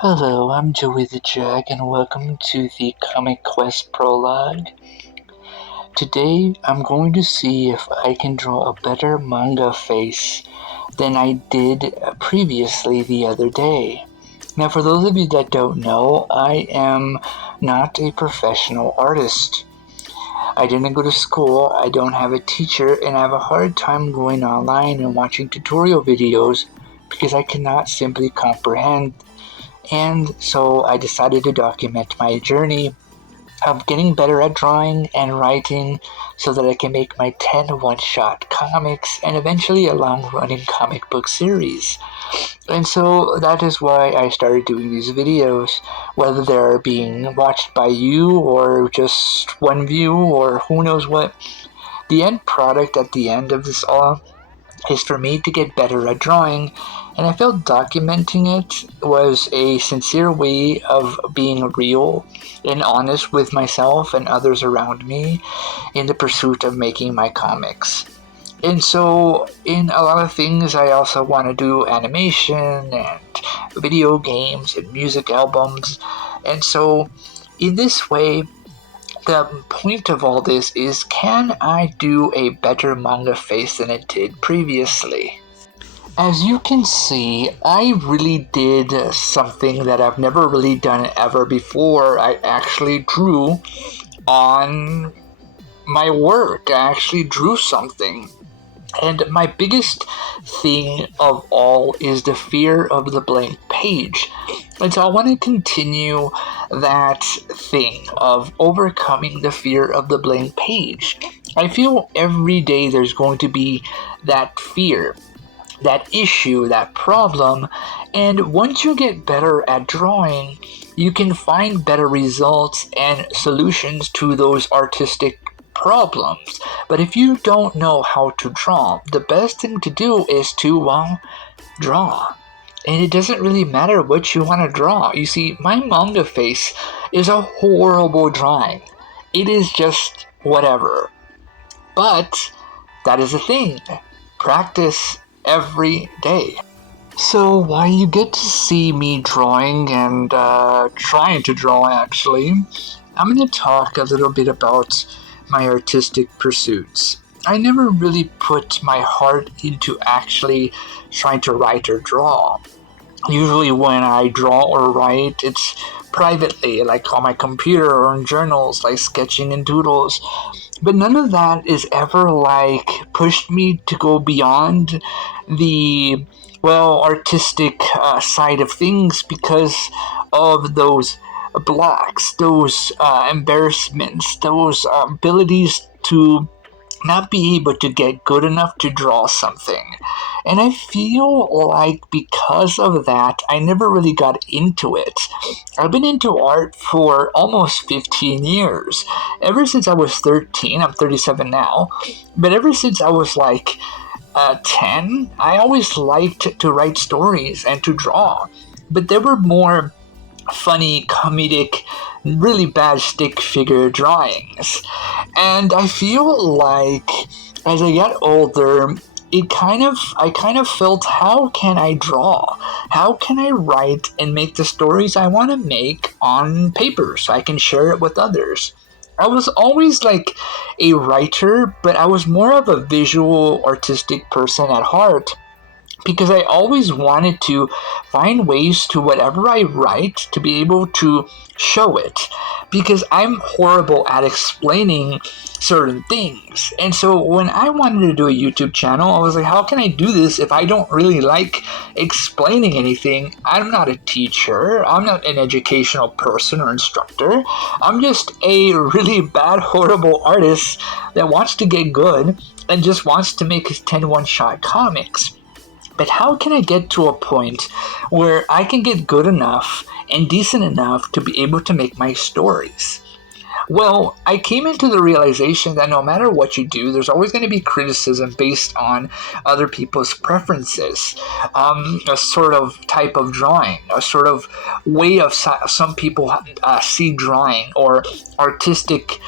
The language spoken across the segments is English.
Hello, I'm Joey the JAG, and welcome to the Comic Quest Prologue. Today, I'm going to see if I can draw a better manga face than I did previously the other day. Now, for those of you that don't know, I am not a professional artist. I didn't go to school, I don't have a teacher, and I have a hard time going online and watching tutorial videos because I cannot simply comprehend. And so I decided to document my journey of getting better at drawing and writing so that I can make my 10 one-shot comics and eventually a long-running comic book series. And so that is why I started doing these videos, whether they're being watched by you or just one view or who knows what. The end product at the end of this all is for me to get better at drawing, and I felt documenting it was a sincere way of being real and honest with myself and others around me in the pursuit of making my comics. And so, in a lot of things, I also want to do animation and video games and music albums. And so, in this way, the point of all this is, can I do a better manga face than I did previously? As you can see, I really did something that I've never really done ever before. I actually drew on my work. I actually drew something. And my biggest thing of all is the fear of the blank page. And so I want to continue that thing of overcoming the fear of the blank page. I feel every day there's going to be that fear, that issue, that problem, and once you get better at drawing, you can find better results and solutions to those artistic problems. But if you don't know how to draw, the best thing to do is to, draw. And it doesn't really matter what you want to draw. You see, my manga face is a horrible drawing. It is just whatever. But that is the thing. Practice every day. So while you get to see me drawing and trying to draw actually, I'm going to talk a little bit about my artistic pursuits. I never really put my heart into actually trying to write or draw. Usually when I draw or write, it's privately, like on my computer or in journals, like sketching and doodles. But none of that is ever like pushed me to go beyond the, artistic side of things because of those blocks, those embarrassments, those abilities to not be able to get good enough to draw something. And I feel like because of that, I never really got into it. I've been into art for almost 15 years. Ever since I was 13, I'm 37 now, but ever since I was like 10, I always liked to write stories and to draw. But there were more funny, comedic, really bad stick figure drawings. And I feel like as I got older, I kind of felt, how can I draw? How can I write and make the stories I want to make on paper so I can share it with others? I was always like a writer, but I was more of a visual, artistic person at heart, because I always wanted to find ways to whatever I write to be able to show it, because I'm horrible at explaining certain things. And so when I wanted to do a YouTube channel, I was like, how can I do this if I don't really like explaining anything? I'm not a teacher. I'm not an educational person or instructor. I'm just a really bad, horrible artist that wants to get good and just wants to make his 10 one-shot comics. But how can I get to a point where I can get good enough and decent enough to be able to make my stories? Well, I came into the realization that no matter what you do, there's always going to be criticism based on other people's preferences. A sort of type of drawing, a sort of way of some people see drawing, or artistic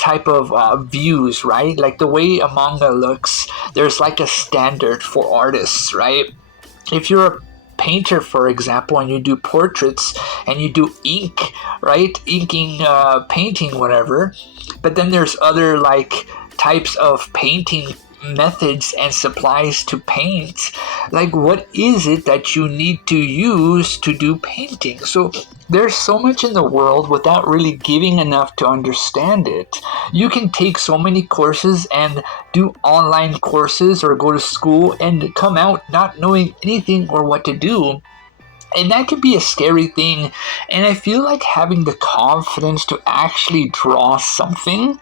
type of views, right? Like the way a manga looks, there's like a standard for artists, right? If you're a painter, for example, and you do portraits and you do ink, right? Inking, painting, whatever. But then there's other like types of painting methods and supplies to paint. Like, what is it that you need to use to do painting? So there's so much in the world without really giving enough to understand it. You can take so many courses and do online courses or go to school and come out not knowing anything or what to do. And that can be a scary thing. And I feel like having the confidence to actually draw something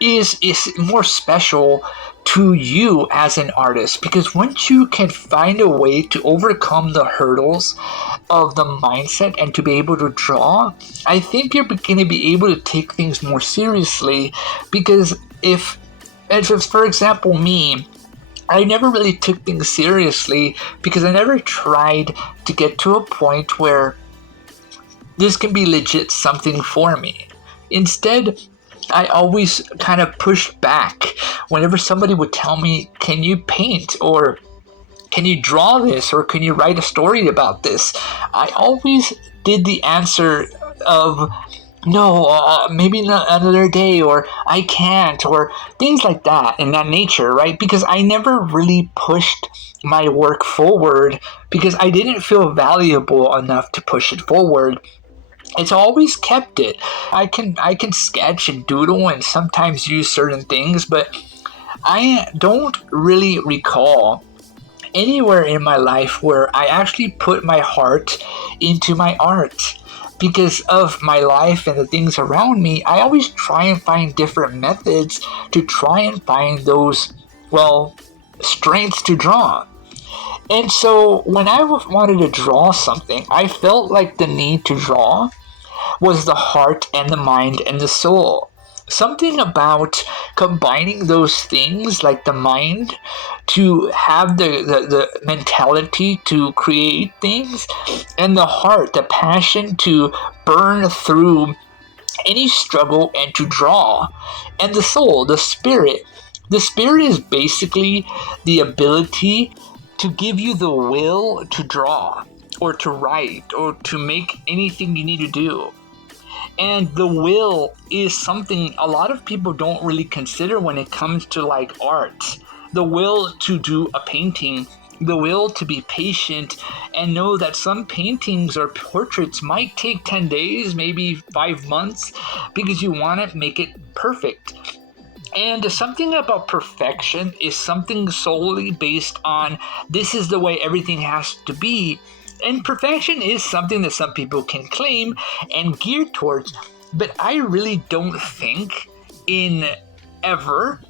is more special to you as an artist, because once you can find a way to overcome the hurdles of the mindset and to be able to draw, I think you're going to be able to take things more seriously. Because if for example me, I never really took things seriously because I never tried to get to a point where this can be legit something for me. Instead, I always kind of pushed back whenever somebody would tell me, can you paint, or can you draw this, or can you write a story about this? I always did the answer of, no, maybe not another day, or I can't, or things like that in that nature, right? Because I never really pushed my work forward because I didn't feel valuable enough to push it forward. It's always kept it. I can sketch and doodle and sometimes use certain things, but I don't really recall anywhere in my life where I actually put my heart into my art. Because of my life and the things around me, I always try and find different methods to try and find those, well, strengths to draw. And so when I wanted to draw something, I felt like the need to draw was the heart and the mind and the soul. Something about combining those things, like the mind, to have the mentality to create things, and the heart, the passion to burn through any struggle and to draw, and the soul, the spirit. The spirit is basically the ability to give you the will to draw, or to write, or to make anything you need to do. And the will is something a lot of people don't really consider when it comes to like art. The will to do a painting, the will to be patient and know that some paintings or portraits might take 10 days, maybe 5 months, because you want to make it perfect. And something about perfection is something solely based on this is the way everything has to be. And perfection is something that some people can claim and gear towards, but I really don't think in ever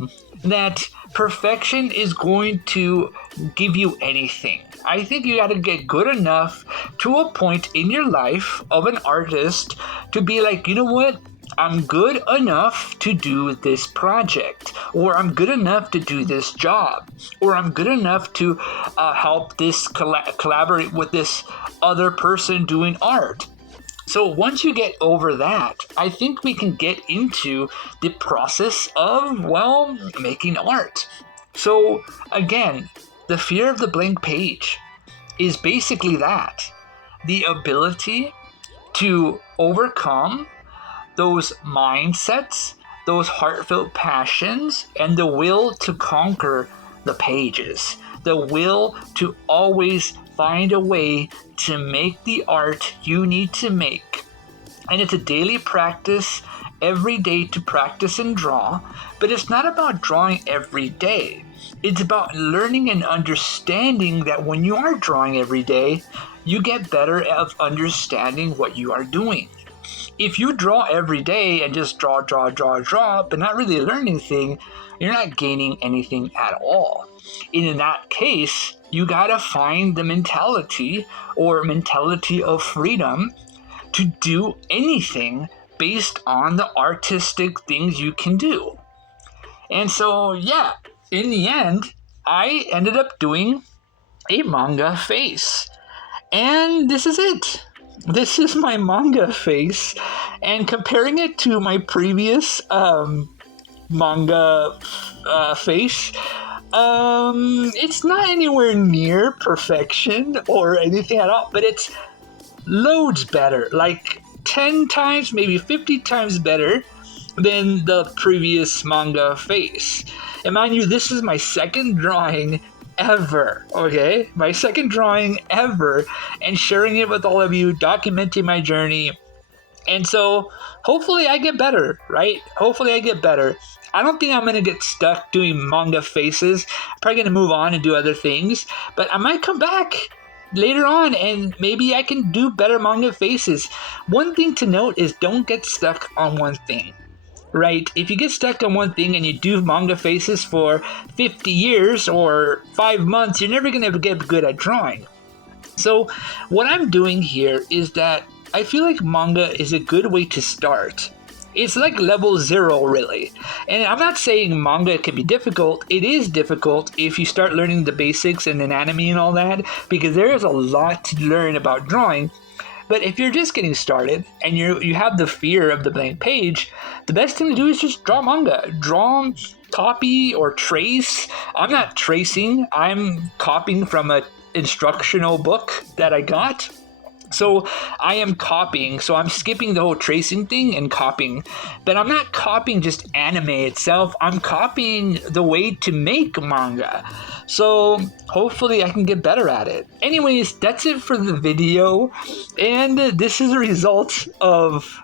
that perfection is going to give you anything. I think you got to get good enough to a point in your life of an artist to be like, you know what? I'm good enough to do this project, or I'm good enough to do this job, or I'm good enough to help this collaborate with this other person doing art. So once you get over that, I think we can get into the process of, well, making art. So again, the fear of the blank page is basically that. The ability to overcome those mindsets, those heartfelt passions, and the will to conquer the pages. The will to always find a way to make the art you need to make. And it's a daily practice, every day to practice and draw, but it's not about drawing every day. It's about learning and understanding that when you are drawing every day, you get better at understanding what you are doing. If you draw every day and just draw, but not really learn anything, you're not gaining anything at all. And in that case, you gotta find the mentality of freedom to do anything based on the artistic things you can do. And so, yeah, in the end, I ended up doing a manga face. And this is it. This is my manga face, and comparing it to my previous manga face, It's not anywhere near perfection or anything at all, but it's loads better. Like 10 times, maybe 50 times better than the previous manga face. And mind you, this is my second drawing ever, okay? My second drawing ever, and sharing it with all of you, documenting my journey. And so hopefully I get better, right? Hopefully I get better. I don't think I'm going to get stuck doing manga faces. I'm probably going to move on and do other things, but I might come back later on and maybe I can do better manga faces. One thing to note is don't get stuck on one thing. Right? If you get stuck on one thing and you do manga faces for 50 years or 5 months, you're never going to get good at drawing. So what I'm doing here is that I feel like manga is a good way to start. It's like level 0, really. And I'm not saying manga can be difficult. It is difficult if you start learning the basics and anatomy and all that, because there is a lot to learn about drawing. But if you're just getting started and you have the fear of the blank page, the best thing to do is just draw manga. Draw, copy, or trace. I'm not tracing. I'm copying from an instructional book that I got. So I am copying, so I'm skipping the whole tracing thing and copying. But I'm not copying just anime itself, I'm copying the way to make manga. So hopefully I can get better at it. Anyways, that's it for the video. And this is a result of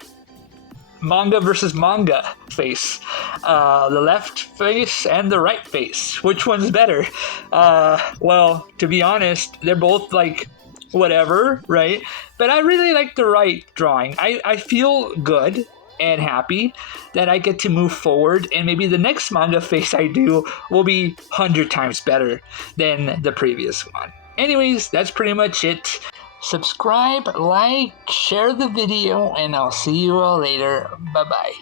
manga versus manga face. The left face and the right face. Which one's better? Well, to be honest, they're both like whatever, right? But I really like the right drawing. I feel good and happy that I get to move forward, and maybe the next manga face I do will be 100 times better than the previous one. Anyways, that's pretty much it. Subscribe, like, share the video, and I'll see you all later. Bye-bye.